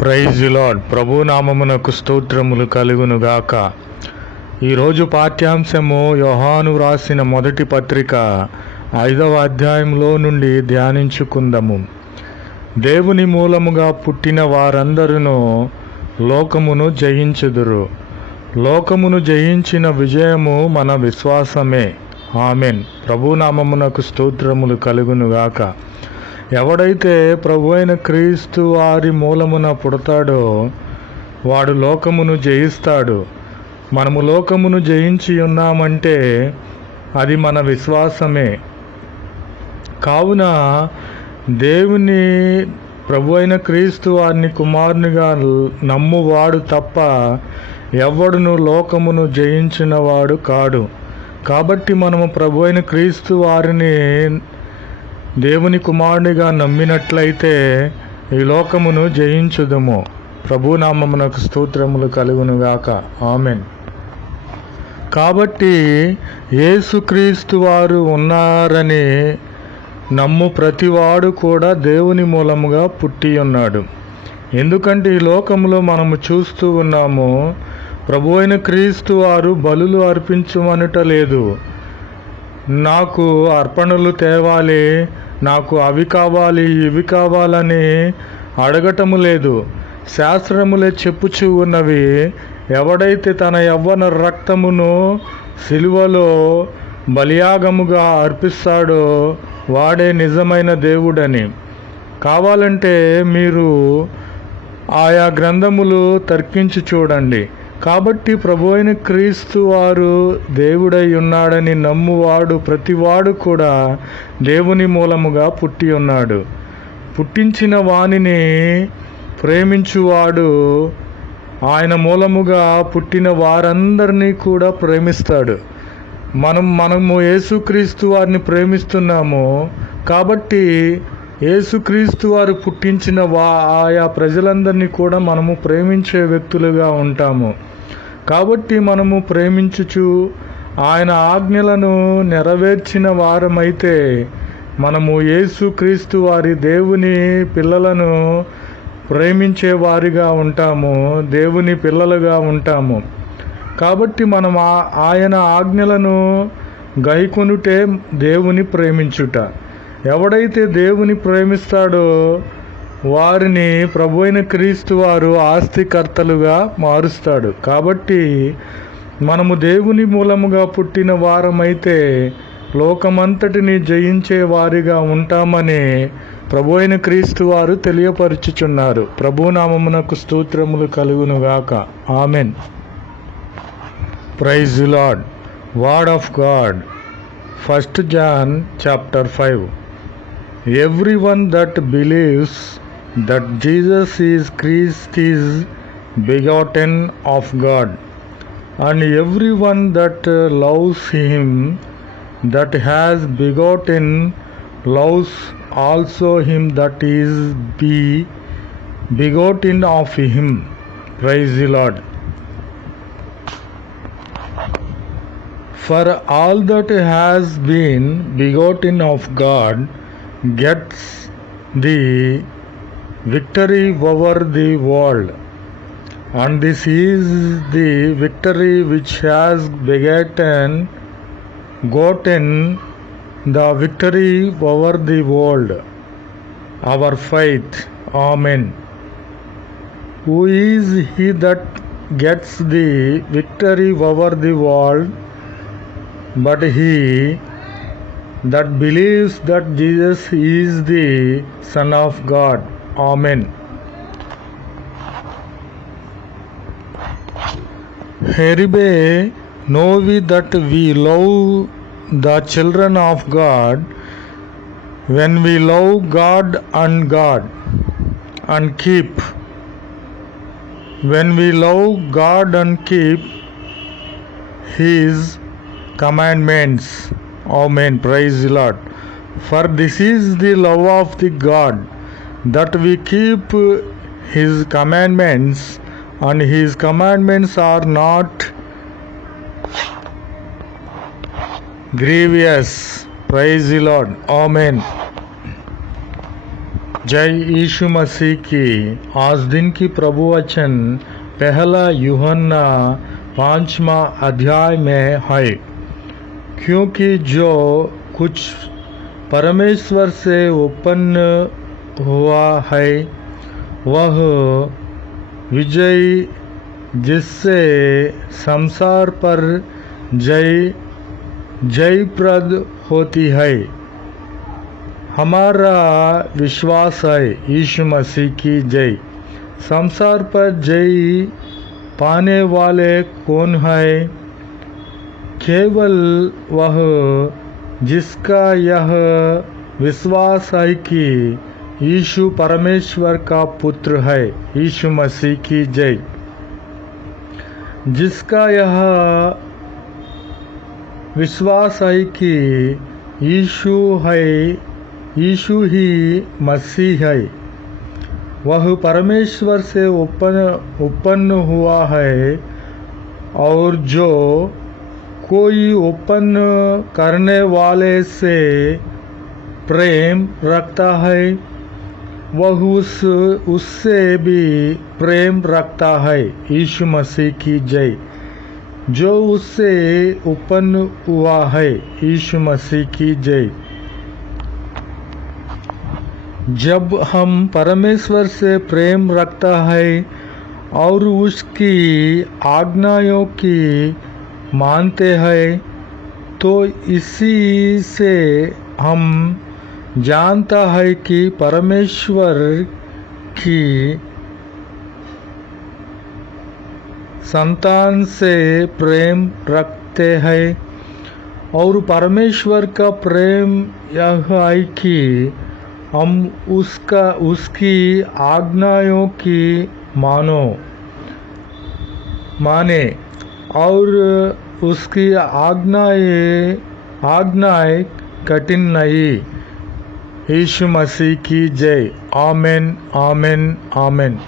Praise the lord. ప్రభునామమునకు స్తోత్రములు కలుగునుగాక. ఈరోజు పాఠ్యాంశము యోహాను వ్రాసిన మొదటి పత్రిక 5వ అధ్యాయంలో నుండి ధ్యానించుకుందాము. దేవుని మూలముగా పుట్టిన వారందరూ లోకమును జయించుదురు. లోకమును జయించిన విజయము మన విశ్వాసమే. ఆమెన్. ప్రభునామమునకు స్తోత్రములు కలుగునుగాక. ఎవడైతే ప్రభు అయిన క్రీస్తు వారి మూలమున పుడతాడో వాడు లోకమును జయిస్తాడు. మనము లోకమును జయించి ఉన్నామంటే అది మన విశ్వాసమే. కావున దేవుని ప్రభు అయిన క్రీస్తు వారిని కుమారునిగా నమ్మువాడు తప్ప ఎవడును లోకమును జయించిన వాడు కాడు. కాబట్టి మనము ప్రభు అయిన క్రీస్తు వారిని దేవుని కుమారునిగా నమ్మినట్లయితే ఈ లోకమును జయించుదము. ప్రభునామమునకు స్తోత్రములు కలుగునుగాక. ఆమెన్. కాబట్టి యేసుక్రీస్తు వారు ఉన్నారని నమ్ము ప్రతివాడు కూడా దేవుని మూలముగా పుట్టి ఉన్నాడు. ఎందుకంటే ఈ లోకంలో మనము చూస్తూ ఉన్నాము, ప్రభు అయిన క్రీస్తు వారు బలులు అర్పించమనుట లేదు. నాకు అర్పణలు తేవాలి, నాకు అవి కావాలి ఇవి కావాలని అడగటము లేదు. శాస్త్రములే చెప్పుచూ ఉన్నవి, ఎవడైతే తన యవ్వన రక్తమును సిలువలో బలియాగముగా అర్పిస్తాడో వాడే నిజమైన దేవుడని. కావాలంటే మీరు ఆయా గ్రంథములు తర్కించి చూడండి. కాబట్టి ప్రభు అయిన క్రీస్తు వారు దేవుడై ఉన్నాడని నమ్మువాడు ప్రతివాడు కూడా దేవుని మూలముగా పుట్టి ఉన్నాడు. పుట్టించిన వానిని ప్రేమించువాడు ఆయన మూలముగా పుట్టిన వారందరినీ కూడా ప్రేమిస్తాడు. మనము యేసుక్రీస్తు వారిని ప్రేమిస్తున్నాము కాబట్టి యేసుక్రీస్తు వారు పుట్టించిన ఆయా ప్రజలందరినీ కూడా మనము ప్రేమించే వ్యక్తులుగా ఉంటాము. కాబట్టి మనము ప్రేమించుచు ఆయన ఆజ్ఞలను నెరవేర్చిన వారమైతే మనము యేసుక్రీస్తు వారి దేవుని పిల్లలను ప్రేమించే వారిగా ఉంటాము, దేవుని పిల్లలుగా ఉంటాము. కాబట్టి మనం ఆయన ఆజ్ఞలను గైకొనుటే దేవుని ప్రేమించుట. ఎవడైతే దేవుని ప్రేమిస్తాడో వారిని ప్రభు అయిన క్రీస్తు వారు ఆస్తికర్తలుగా మారుస్తాడు. కాబట్టి మనము దేవుని మూలముగా పుట్టిన వారమైతే లోకమంతటిని జయించే వారిగా ఉంటామని ప్రభు అయిన క్రీస్తు వారు తెలియపరుచుచున్నారు. ప్రభునామమునకు స్తోత్రములు కలుగునుగాక. Amen. Praise the Lord. Word of God. 1 John chapter 5. Everyone that believes that Jesus is Christ is begotten of God, and everyone that loves him that has begotten loves also him that is begotten of him. Praise the Lord. For all that has been begotten of God gets the victory over the world, and this is the victory which has gotten the victory over the world, our faith. Amen. Who is he that gets the victory over the world but he that believes that Jesus is the Son of God? Amen. Hereby know we that we love the children of God when we love God and keep. When we love God and keep His commandments. Amen. Praise the Lord. For this is the love of the God, that we keep His commandments, and His commandments are not grievous. Praise the Lord. Amen. जय यीशु मसीह की। आज दिन की प्रभु वचन पहला यूहन्ना 5वां अध्याय में है। क्योंकि जो कुछ परमेश्वर से उत्पन्न हुआ है वह विजयी, जिससे संसार पर जयप्रद होती है। हमारा विश्वास है यीशु मसीह की जय। संसार पर जय पाने वाले कौन है? केवल वह जिसका यह विश्वास है कि यीशु परमेश्वर का पुत्र है। यीशु मसीह की जय। जिसका यह विश्वास है कि यीशु ही मसीह है, वह परमेश्वर से उत्पन्न हुआ है, और जो कोई उत्पन्न करने वाले से प्रेम रखता है वह उससे भी प्रेम रखता है। यीशु मसीह की जय। जो उससे उत्पन्न हुआ है। यीशु मसीह की जय। जब हम परमेश्वर से प्रेम रखता है और उसकी आज्ञाओं की मानते हैं, तो इसी से हम जानता है कि परमेश्वर की संतान से प्रेम रखते हैं। और परमेश्वर का प्रेम यह है कि हम उसकी आज्ञाओं की माने और उसकी आज्ञाएं कठिन नहीं। यीशु मसीह की जय। आमेन, आमेन, आमेन।